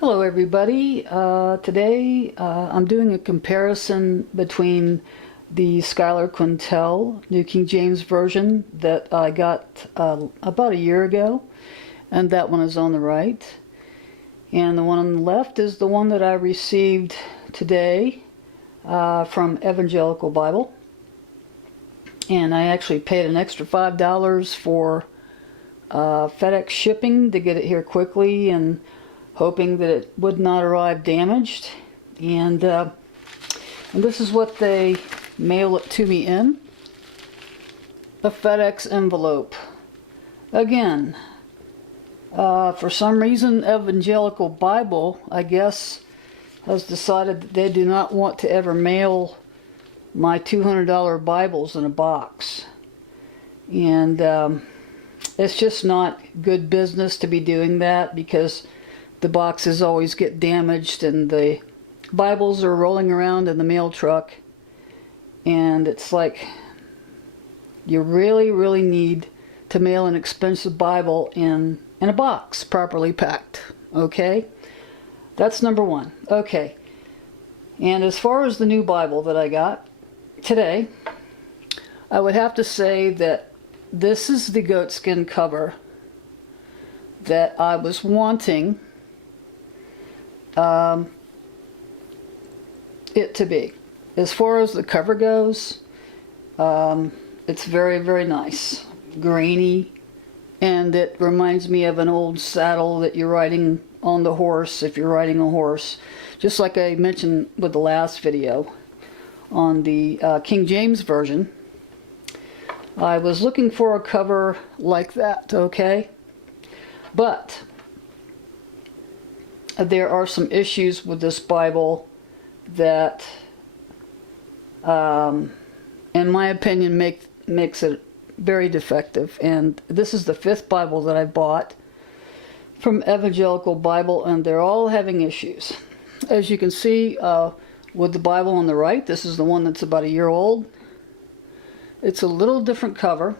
Hello everybody. Today I'm doing a comparison between the Schuyler Quentel New King James Version that I got about a year ago, and that one is on the right. And the one on the left is the one that I received today from Evangelical Bible. And I actually paid an extra $5 for FedEx shipping to get it here quickly, and hoping that it would not arrive damaged. And this is what they mail it to me in: a FedEx envelope. Again, for some reason Evangelical Bible, I guess, has decided that they do not want to ever mail my $200 Bibles in a box. And it's just not good business to be doing that, because the boxes always get damaged and the Bibles are rolling around in the mail truck, and it's like you really need to mail an expensive Bible in a box, properly packed. Okay, that's number one. Okay, and as far as the new Bible that I got today, I would have to say that this is the goatskin cover that I was wanting it to be. As far as the cover goes, it's very nice, grainy, and it reminds me of an old saddle that you're riding on the horse, if you're riding a horse, just like I mentioned with the last video on the King James Version. I was looking for a cover like that, okay? But there are some issues with this Bible that, in my opinion, makes it very defective. And this is the 5th Bible that I bought from Evangelical Bible, and they're all having issues. As you can see with the Bible on the right, this is the one that's about a year old. It's a little different cover.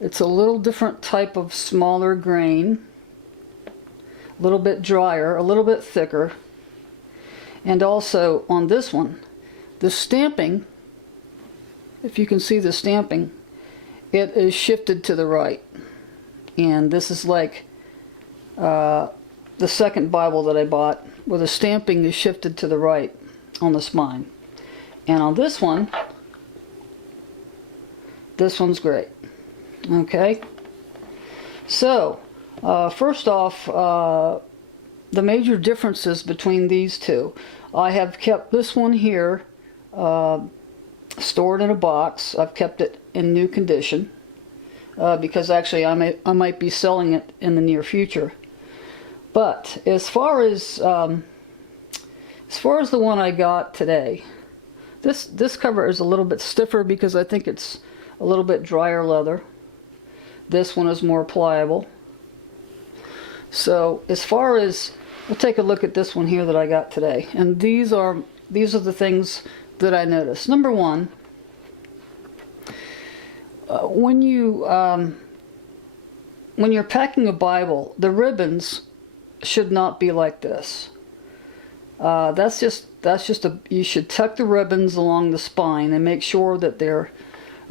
It's a little different type of smaller grain. A little bit drier, a little bit thicker. And also on this one, the stamping, if you can see the stamping, it is shifted to the right. And this is like the second Bible that I bought, where the stamping is shifted to the right on the spine. And on this one's great. Okay, so first off, the major differences between these two. I have kept this one here stored in a box. I've kept it in new condition because actually I might be selling it in the near future. But as far as the one I got today, this cover is a little bit stiffer because I think it's a little bit drier leather. This one is more pliable. So as far as, we'll take a look at this one here that I got today, and these are the things that I noticed. Number one, when you're packing a Bible, the ribbons should not be like this. You should tuck the ribbons along the spine and make sure that they're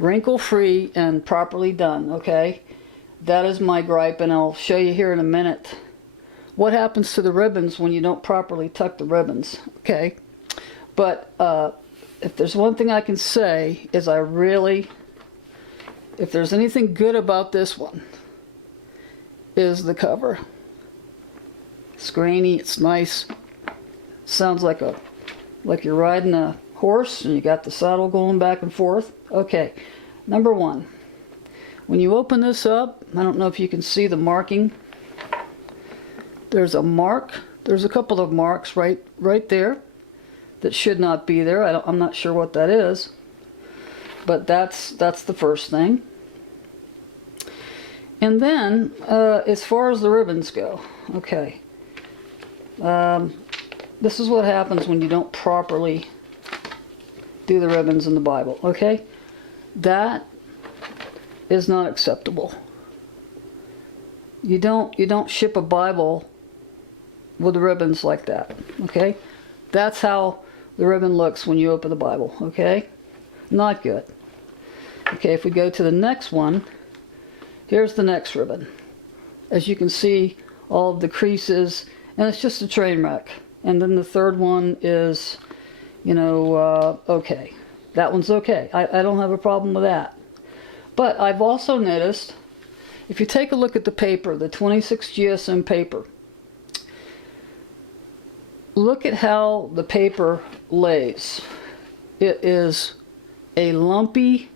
wrinkle-free and properly done. Okay, that is my gripe, and I'll show you here in a minute what happens to the ribbons when you don't properly tuck the ribbons. Okay, but if there's one thing I can say is if there's anything good about this one, is the cover. It's grainy, it's nice, sounds like you're riding a horse and you got the saddle going back and forth. Okay, number one, when you open this up, I don't know if you can see the marking. There's a mark. There's a couple of marks right there that should not be there. I'm not sure what that is, but that's the first thing. And then as far as the ribbons go, okay, this is what happens when you don't properly do the ribbons in the Bible. Okay, that is not acceptable. You don't ship a Bible with the ribbons like that, okay? That's how the ribbon looks when you open the Bible, okay? Not good. Okay, if we go to the next one, here's the next ribbon. As you can see, all of the creases, and it's just a train wreck. And then the third one is, okay. That one's okay. I don't have a problem with that. But I've also noticed, if you take a look at the paper, the 26 GSM paper, look at how the paper lays. It is a lumpy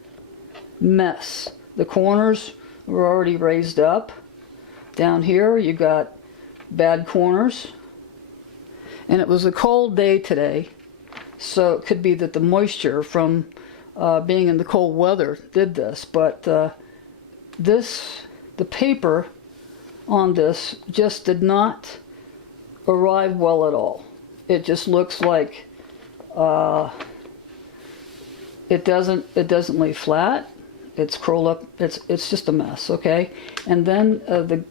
mess. The corners were already raised up. Down here you got bad corners. And it was a cold day today, so it could be that the moisture from being in the cold weather did this. But the paper on this just did not arrive well at all. It just looks like it doesn't lay flat. It's curled up. It's just a mess. Okay, and then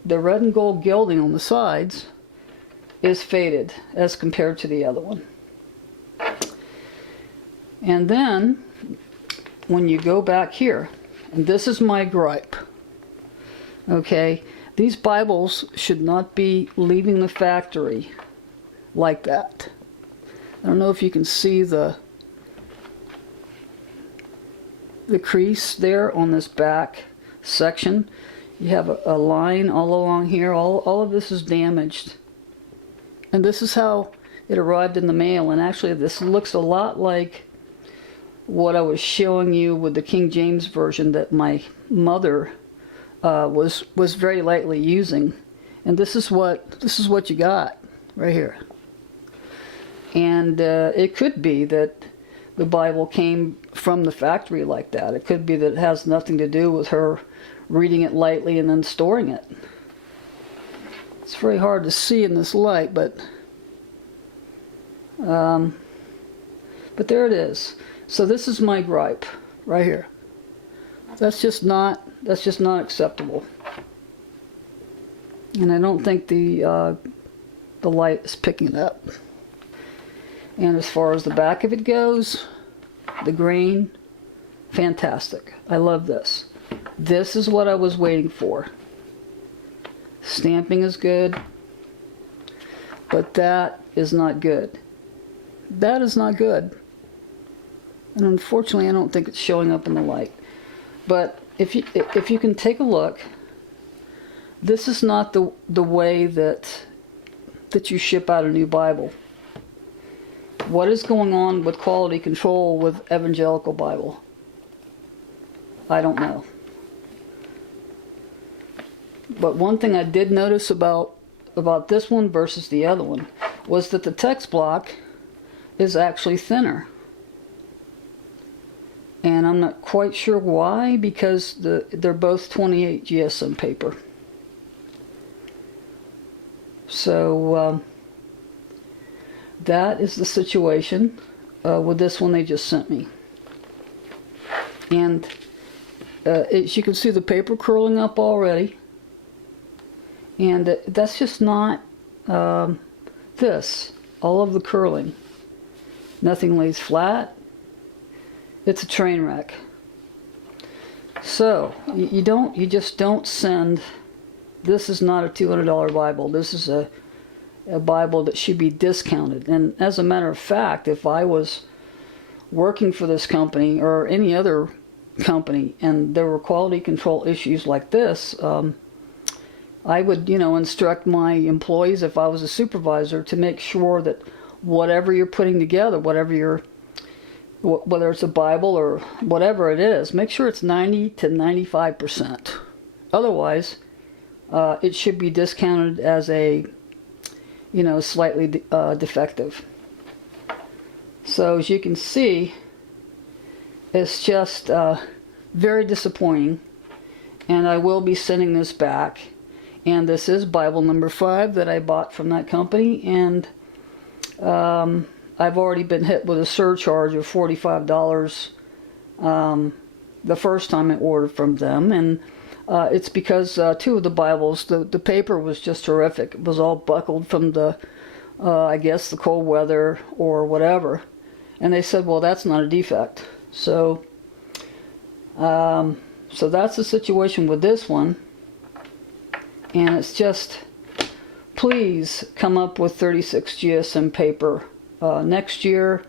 the red and gold gilding on the sides is faded as compared to the other one. And then when you go back here, and this is my gripe. Okay, these Bibles should not be leaving the factory like that. I don't know if you can see the crease there on this back section. You have a line all along here. All of this is damaged. And this is how it arrived in the mail. And actually this looks a lot like what I was showing you with the King James Version that my mother was very lightly using. And this is what you got right here. And it could be that the Bible came from the factory like that. It could be that it has nothing to do with her reading it lightly and then storing it. It's very hard to see in this light, but there it is. So this is my gripe right here. That's just not acceptable. And I don't think the light is picking it up. And as far as the back of it goes, the grain, fantastic. I love this. This is what I was waiting for. Stamping is good, but that is not good. That is not good. And unfortunately, I don't think it's showing up in the light. But if you can take a look, this is not the way that you ship out a new Bible. What is going on with quality control with Evangelical Bible? I don't know. But one thing I did notice about this one versus the other one was that the text block is actually thinner. And I'm not quite sure why, because they're both 28 GSM paper. So that is the situation with this one they just sent me. And as you can see, the paper curling up already. And that's just not this. All of the curling. Nothing lays flat. It's a train wreck. So you just don't send. This is not a $200 Bible. This is a Bible that should be discounted. And as a matter of fact, if I was working for this company or any other company and there were quality control issues like this, I would, instruct my employees, if I was a supervisor, to make sure that whatever you're putting together, whether it's a Bible or whatever it is, make sure it's 90 to 95%. Otherwise, it should be discounted as a, slightly defective. So as you can see, it's just very disappointing. And I will be sending this back. And this is Bible number 5 that I bought from that company. And I've already been hit with a surcharge of $45 the first time I ordered from them. And it's because 2 of the Bibles, the paper was just horrific. It was all buckled from the I guess the cold weather or whatever. And they said, well, that's not a defect. So that's the situation with this one. And it's just, please come up with 36 GSM paper. Next year,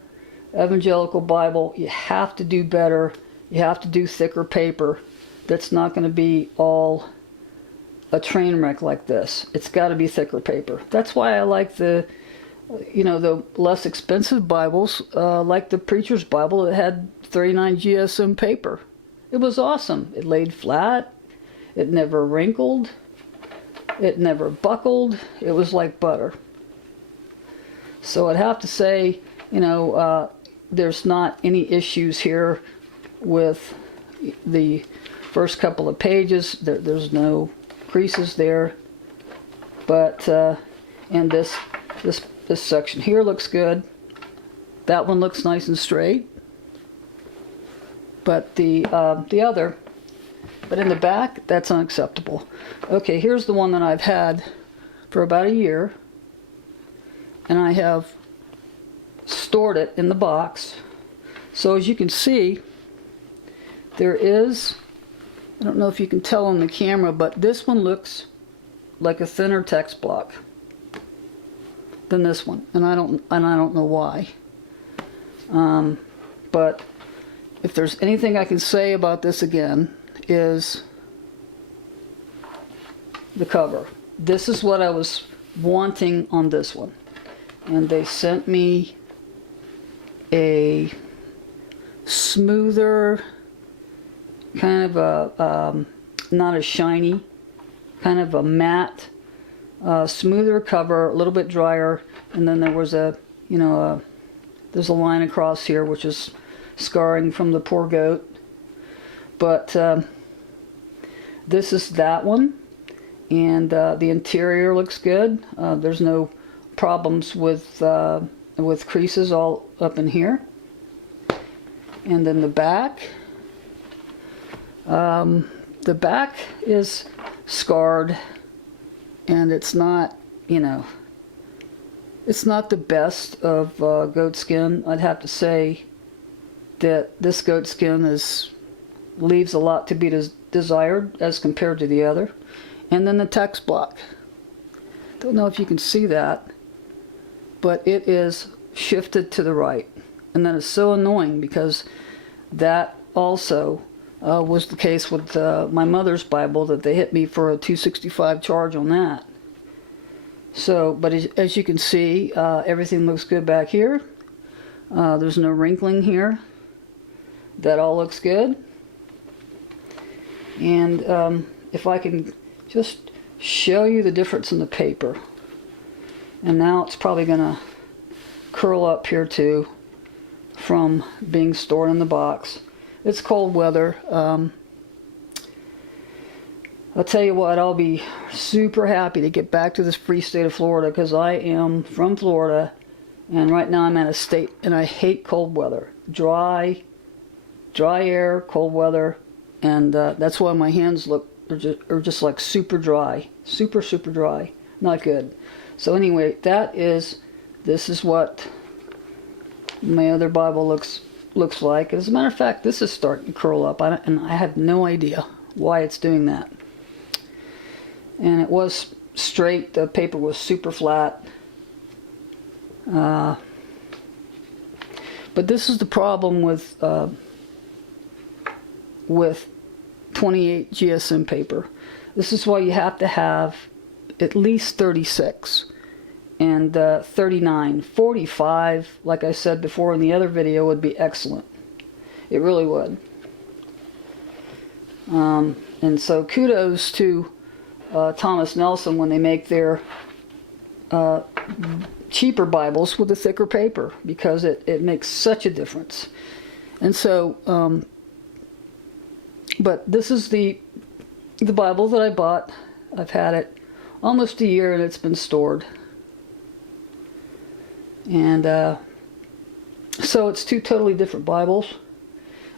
Evangelical Bible, you have to do better. You have to do thicker paper. That's not going to be all a train wreck like this. It's got to be thicker paper. That's why I like the less expensive Bibles, like the Preacher's Bible that had 39 GSM paper. It was awesome. It laid flat. It never wrinkled. It never buckled. It was like butter. So I'd have to say, there's not any issues here with the first couple of pages. There's no creases there. But and this section here looks good. That one looks nice and straight. But but in the back, that's unacceptable. Okay, here's the one that I've had for about a year. And I have stored it in the box. So as you can see, there is, I don't know if you can tell on the camera, but this one looks like a thinner text block than this one, and I don't know why. But if there's anything I can say about this again, is the cover. This is what I was wanting on this one, and they sent me a smoother, kind of a not as shiny, kind of a matte, smoother cover, a little bit drier, and then there was there's a line across here which is scarring from the poor goat. But this is that one, and the interior looks good. There's no problems with creases all up in here. And then the back. The back is scarred, and it's not, it's not the best of goat skin. I'd have to say that this goat skin leaves a lot to be desired as compared to the other. And then the text block. Don't know if you can see that, but it is shifted to the right. And that is so annoying, because that also was the case with my mother's Bible, that they hit me for a $265 charge on that. So, but as you can see, everything looks good back here. There's no wrinkling here. That all looks good. And if I can just show you the difference in the paper. And now it's probably going to curl up here too from being stored in the box. It's cold weather. I'll tell you what, I'll be super happy to get back to this free state of Florida, because I am from Florida, and right now I'm at a state, and I hate cold weather. Dry air, cold weather, and that's why my hands are just like super dry. Super dry. Not good. So anyway, this is what my other Bible looks like. As a matter of fact, this is starting to curl up, and I have no idea why it's doing that. And it was straight. The paper was super flat. But this is the problem with 28 GSM paper. This is why you have to have at least 36 and 39. 45, like I said before in the other video, would be excellent. It really would. And so kudos to Thomas Nelson when they make their cheaper Bibles with a thicker paper, because it makes such a difference. And so, but this is the Bible that I bought. I've had it almost a year, and it's been stored. And so it's two totally different Bibles.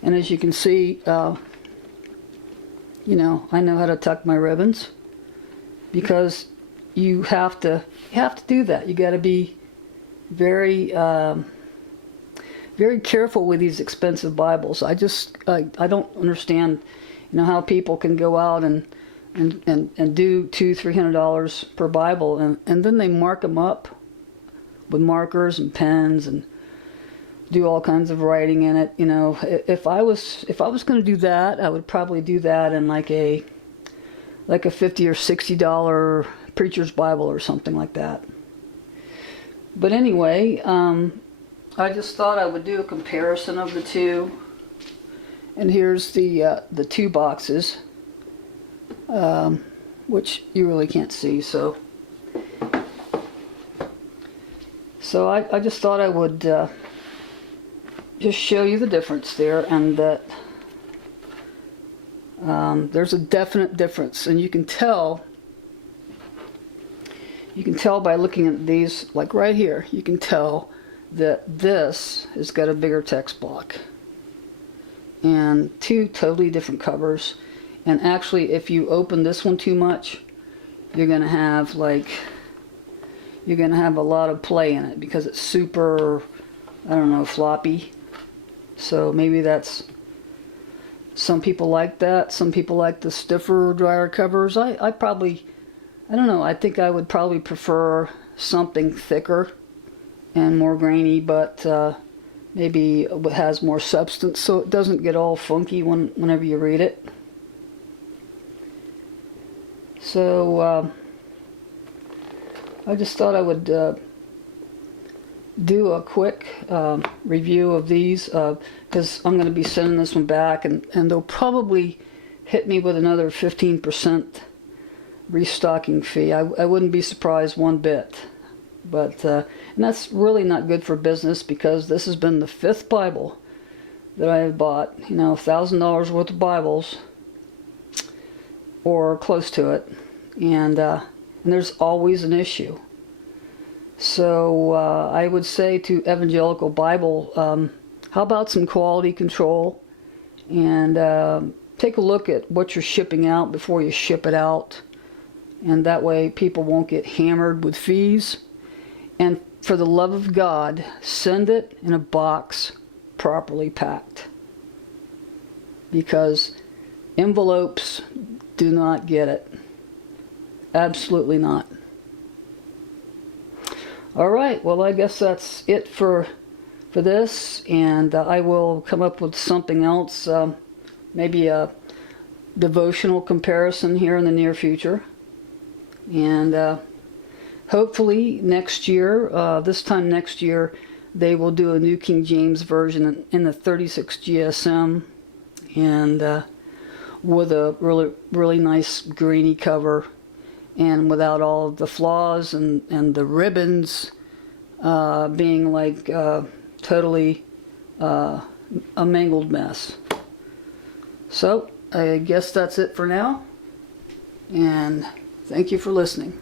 And as you can see, I know how to tuck my ribbons, because you have to do that. You got to be very very careful with these expensive Bibles. I don't understand, how people can go out and do $200-300 per Bible, and then they mark them up with markers and pens and do all kinds of writing in it. If I was going to do that, I would probably do that in like a $50 or $60 preacher's Bible or something like that. But anyway, I just thought I would do a comparison of the two. And here's the two boxes, which you really can't see. So I just thought I would just show you the difference there, and that there's a definite difference, and you can tell by looking at these, like right here, you can tell that this has got a bigger text block and two totally different covers. And actually, if you open this one too much, you're gonna have a lot of play in it, because it's super, I don't know, floppy. So maybe that's, some people like that. Some people like the stiffer, drier covers. I don't know, I think I would probably prefer something thicker and more grainy, but maybe it has more substance, so it doesn't get all funky whenever you read it. So I just thought I would do a quick review of these, because I'm going to be sending this one back, and they'll probably hit me with another 15% restocking fee. I wouldn't be surprised one bit. But and that's really not good for business, because this has been the 5th Bible that I have bought. $1,000 worth of Bibles, or close to it, and there's always an issue. So I would say to Evangelical Bible, how about some quality control, and take a look at what you're shipping out before you ship it out, and that way people won't get hammered with fees. And for the love of God, send it in a box properly packed, because envelopes do not get it. Absolutely not. All right, well, I guess that's it for this, and I will come up with something else, maybe a devotional comparison here in the near future. And hopefully next year, this time next year, they will do a New King James Version in the 36 GSM, and with a really nice grainy cover, and without all of the flaws and the ribbons being like totally a mangled mess. So I guess that's it for now, and thank you for listening.